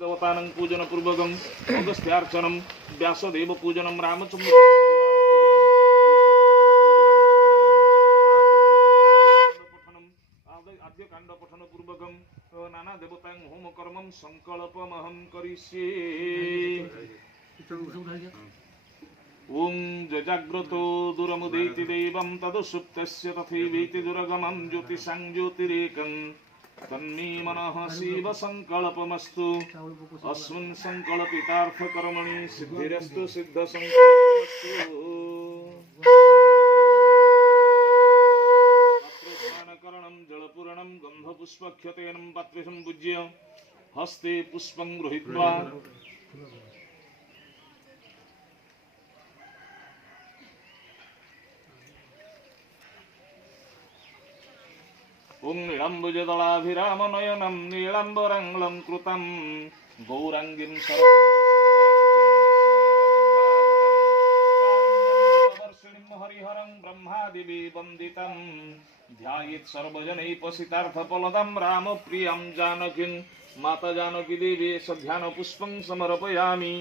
देवतानं पूजन पूर्वकम् अगस्त्यार्चनं व्यासदेव पूजनं रामचंद्र आद्यकांड पठन पूर्वकं नाना देवतां होम कर्मं संकल्पमहं करिष्ये। ओं जजाग्रतो दुरमुदेति देवं तदुसुप्तस्य तथैवेति दुर्गमं ज्योतिषां ज्योतिरेकं तन्मे मनः शिव संकल्पमस्तु अस्मिन् संकल्पितार्थ कर्मणि सिद्धिरस्तु सिद्ध संकल्पमस्तु। स्नानकरणं जलपूरणं गन्धपुष्पक्षतेनं पात्रे संपूज्य हस्ते पुष्पं गृहीत्वा ओं नीलाम्बुजदलाभिराम नयनं नीलाम्बराङ्गलं कृतं गौराङ्गीं सर्ववर्षिणीं हरिहरं ब्रह्मादिभिः वन्दितं ध्यायेत् सर्वजनैः पसितार्थफलदं रामप्रियं जानकीं माता जानकी देवी सध्यानपुष्पं समर्पयामि।